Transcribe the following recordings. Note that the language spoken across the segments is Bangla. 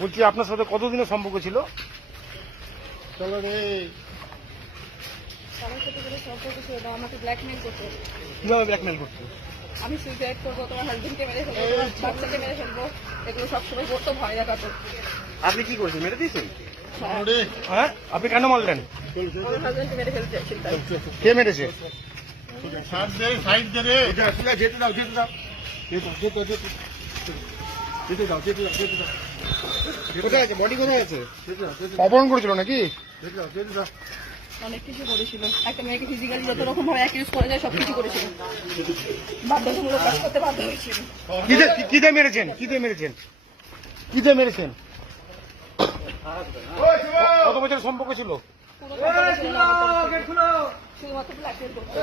বলছি আপনার সাথে কতদিনের সম্পর্ক ছিল? চলো রে। আমার সাথে কোনো সম্পর্ক ছিল না, আমাকে ব্ল্যাকমেল করতো। কিভাবে ব্ল্যাকমেল করতে? আমি সুইসাইড করবো, তোমার হাজবেন্ডকে মেরে ফেলবো, তোমার বাচ্চাকে মেরে ফেলবো, এগুলো সবসময় করতো, ভয় দেখাতো। আপনি কি করেছেন? মেরে দিয়েছেন? হ্যাঁ, হ্যাঁ, আপনি কেন মারলেন? আমার হাজবেন্ডকে মেরে ফেলতে চাইছিল তাই। কে মেরেছে? কোথায় আছে? বডি কোথায় আছে? অপহরণ করেছিল নাকি? অনেক কিছু করেছিল, একটা মেয়েকে ফিজিক্যালি যত রকম ভাবে অ্যাকিউজ করা যায় সবকিছু করেছিল, বাধ্যতামূলক কাজ করতে বাধ্য হয়েছিল। কি দিয়ে মেরেছেন? কি দিয়ে মেরেছেন? কি দিয়ে মেরেছেন? কত বছরের সম্পর্ক ছিল? কোনো সম্পর্ক ছিল না আমার তরফ থেকে। শুধুমাত্র ব্ল্যাকমেল করতো।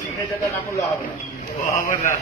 সিগনেচারটা না করলে হবে না।